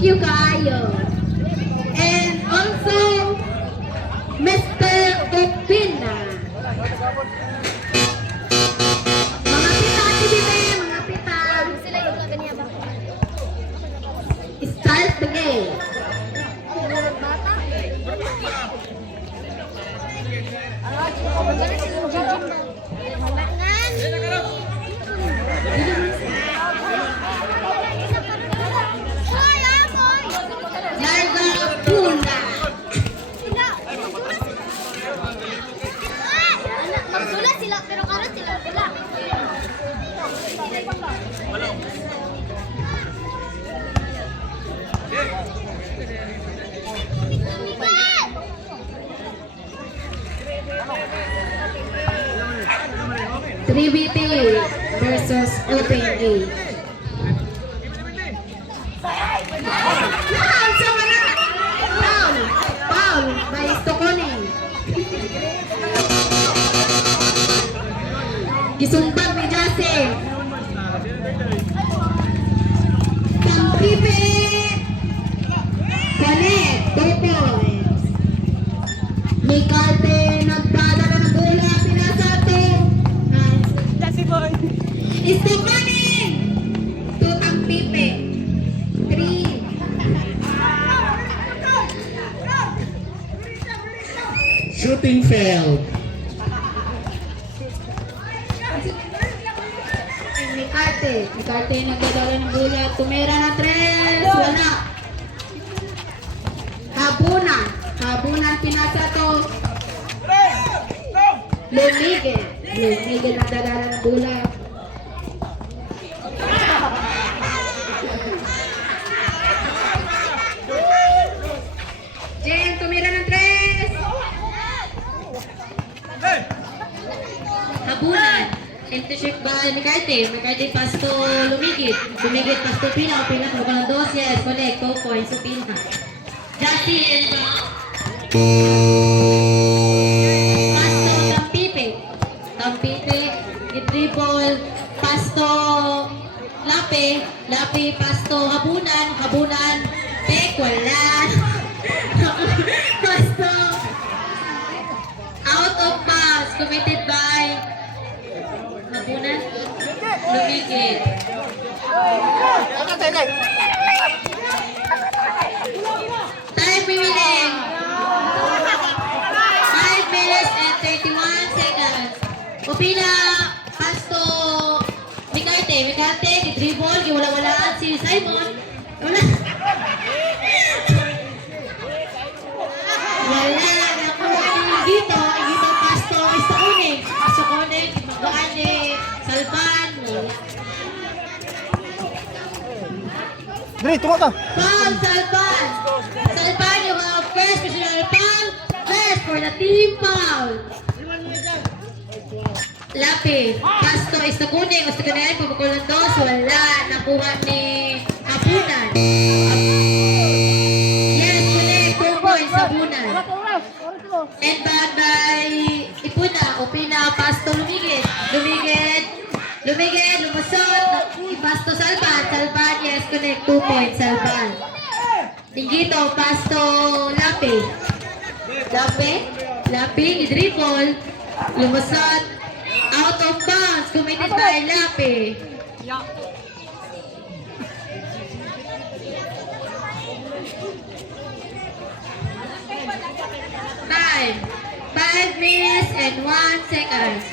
Thank you kaayo. And also, Mr. Opina. Mga pita, tibite, mga pita. Sila yung kanya ba? Start the game. Bata? Larga Puna. Magsulat sila, pero karon sila sila. Tribute versus Open A. Foul! Sama na! Foul! Foul by Stokone. Gisumbag ni Jase. Kampipe! Connect! 2 points. May karte nagdadala ng bola. Pinasa to. Stokone! 2 Kampipe. 3. Shooting failed. May karte nagdadala ng bola. Tumera na 3. Wala. Habunan. Habunan pinasa to. Lumigil. Lumigil nagdadala ng bola. Jen, tumira ng 3. Habunan. Enter by Mikarte. Mikarte pass to Lumigit. Lumigit pass to Pina. Pina po ng 2. Yes, collect. 2 points to Pina. Justin and pass to Tampipe. Tampipe. I-dribble. Pass to Lape. Lape pass to Habunan. Habunan. Pek. Wala. Pass to out of bounds. Committed by Habunan. Lumigit. Time remaining. 5 minutes and 31 seconds. Opina, pass to Mikarte. Mikarte, di-dribble, giwala-walaan si Simon. Wala. Wala. Nakuha ni Gito. Gito, pass to Stokone. Stokone, magaan ni Salvan. Wala. Dre, tumata. Foul, Salvan! Salvan, you have first personal foul. First for the team foul. Lapi, pasto, Stokone. Stokone ay pabukol ng 2. Wala. Nakuha ni Habunan. Yes, correct. 2 points, Habunan. And back by Ipuna. Opina, pasto, Lumigit. Lumigit. Lumigit, lumusot. Pasto, Salvan. Salvan, yes, connect. 2 points, Salvan. Tingito, pasto, Lapi. Lapi. Lapi, i-dribble. Lumusot. Out of bounds. Committed by Lapi. Time. 5 minutes and 1 seconds.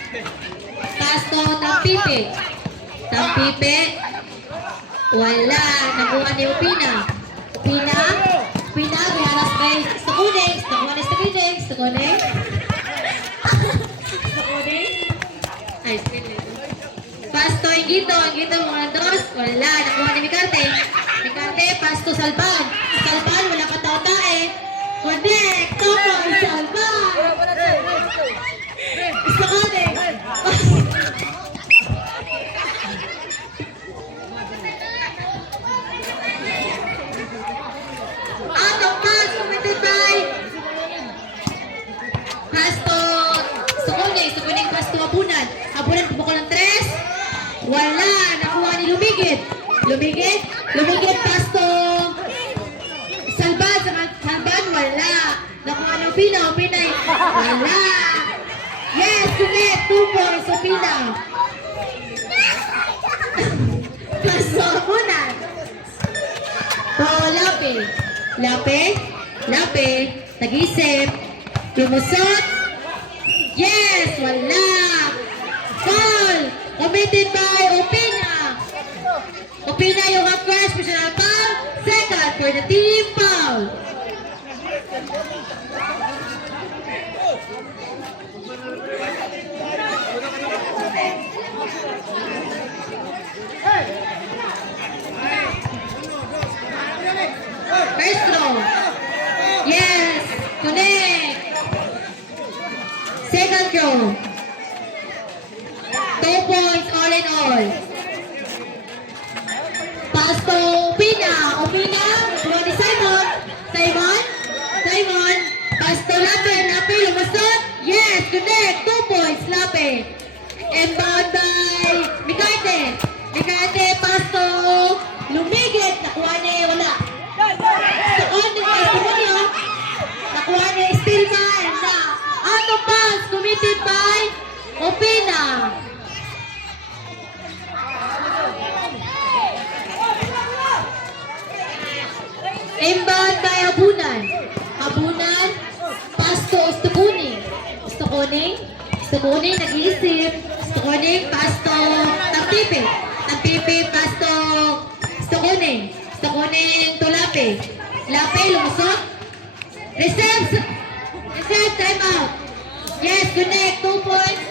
Pasto, Tampipe. Tampipe. Wala. Nakuha ni Upina. Upina. Upina. Biharas kay Stokone. Stokone. Stokone. Stokone. Stokone. Ay, sige. Pasto, Ingito. Ingito, mga 2. Wala. Nakuha ni Mikarte. Mikarte. Pasto, Salvan. Salvan. Wala ka tao-tae. Connect. Toko. Salvan. Stokone. Out of pass, committed by Pasto Stokone. Stokone ang Pasto Habunan. Habunan, pabukol ng 3. Wala. Nakuha ni Lumigit. Lumigit. Lumigit, Pasto Wala. Yes, connect. 2 points, Opina. Pasto Abunan. Lape. Lape. Tag-isip. Lumusot. Yes, wala. Foul. Committed by Opina. Opina yung first personal foul. Second for the team foul. First throw. Yes. Connect. Second throw. 2 points all in all. Pass to Opina. Opina. Tuwa ni Simon. Simon. Pass to Lape. Lape lumusot. Yes. Connect. 2 points. Lape. Inbound by Migarte. Pass to Lumigit. Nakuha niya. Wala. Nakuha ni Stillman na out of bounds committed by Opina. Inbound by Abunan. Pass to Stukuning. Stukuning nag-iisip. Stukuning pass to Tagpipi. Pass to Stukuning to Lape. Lape lumusot. Reserve time out. Yes, connect 2 points.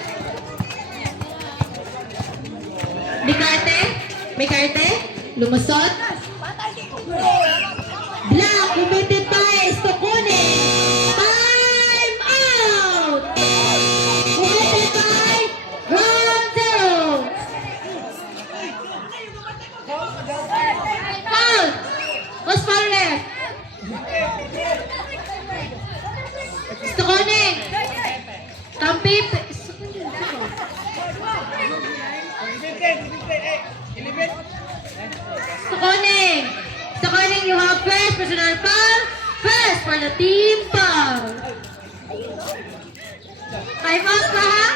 Migarte lumusot. Black committed by Stukuning. Time out. Committed by Ground Zero. Foul. What's foul left? Stukuning. Kampip. Stukuning, you have first personal foul. First for the team foul. Time out ka ha?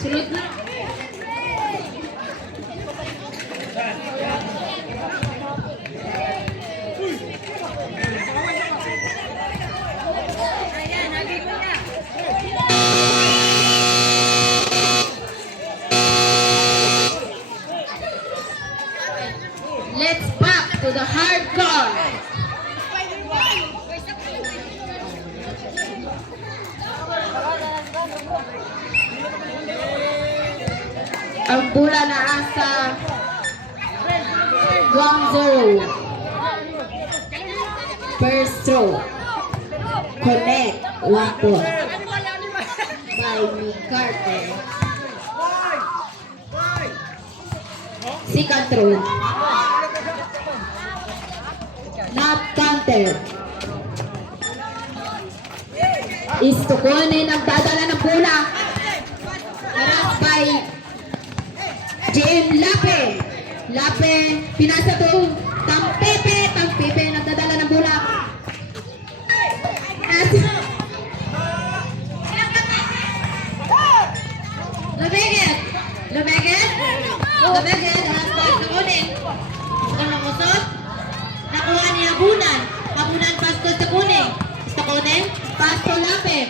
Sunod na. Let's back to the hardcore. Ang bola na asa 1-0. First throw. Connect. 1 point. By Migarte. Second throw. Not counted. Stukuning nagdadala ng bola. Harap by Jim Lape. Pinasa to Tampipe nagdadala ng bola. At Lumeget. Harap by Stukuning. Stukuning. Nakuha ni Abunan pass to Stukuning. Pass to Lape,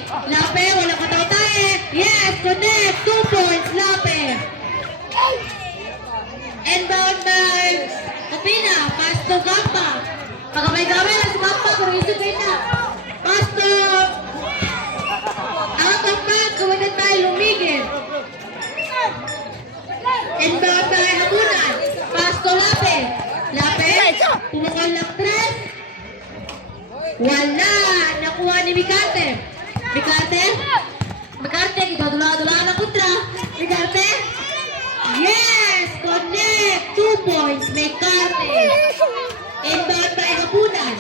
wala ka daw tayo. Yes, connect. 2 points, Lape. Inbound by Opina. Pass to Gamba. Pagkamay-gamay lang si Gamba. Kung isipin na. Pass to out of bounds. Kumagat tayo Lumigit. Inbound by Abunan. Pass to Lape. Pinakal ng 3. Wala! Nakuha ni Migarte. Migarte, idodula-dula ng kontra. Migarte. Yes! Connect! 2 points, may karte. Inbound by Hapunan.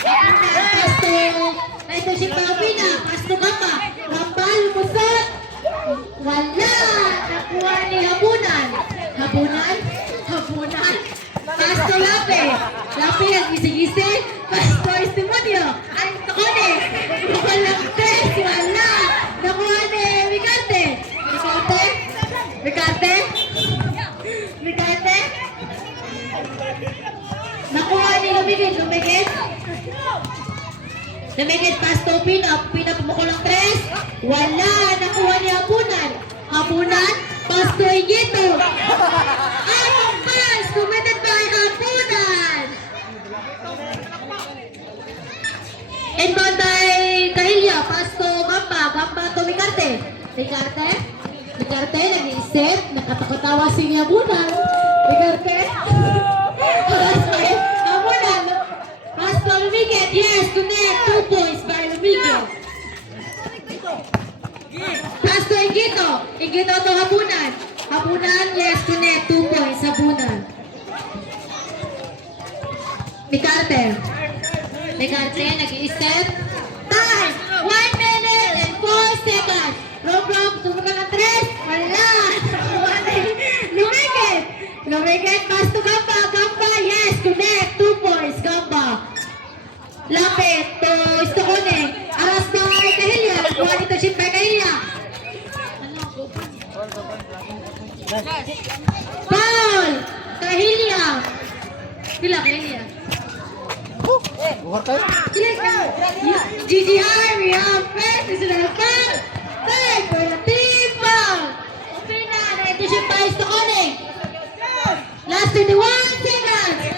Hapunan, pasto. Ito si Paupina, pasto Gamba. Gamba, lumusot. Wala! Nakuha ni Hapunan. Hapunan? Hapunan? Pasto Lape. Lape, naggising-gising. Pasto Estimonio. Ay, Takone. Walang test. Wala! Nakuha ni Migarte. Migarte? Migarte? Migarte? Nakuha ni Lumigit. Lumigit? Lumigit, Pasto Pina. Pina pumukul ng 3. Wala! Nakuha ni Hapunan. Hapunan? Pasto Igito. Anong pass? Committed by Hapunan. Inbound by Kahilya. Pasto Gamba. Gamba to Migarte. Migarte? Migarte, nag-iisip. Nakatakot-tawa si Hapunan. Migarte? Hapunan. Pasto Lumigit. Yes, connect. 2 points by Lumigit. Pasto Igito. Igito to Hapunan. Hapunan, yes, connect. 2 points. Hapunan. Migarte. Migarte, nag-iisip. Time! 1 minute and 4 seconds. Rob, sumuka ng 3. Wala! Lumigit! Lumigit, Pasto Gamba. Gamba, yes, connect. 2 points. Gamba. Lapit to Istokone. Aras na kay Kahilya. Nakuha nito si Kahilya. Paul! Kahilya. Sila Kahilya. Buhar tayo. Gigi Harry, Pet, sila na Pet. Pet, wala team foul. Open na, ito si Istokone. Last 21 seconds.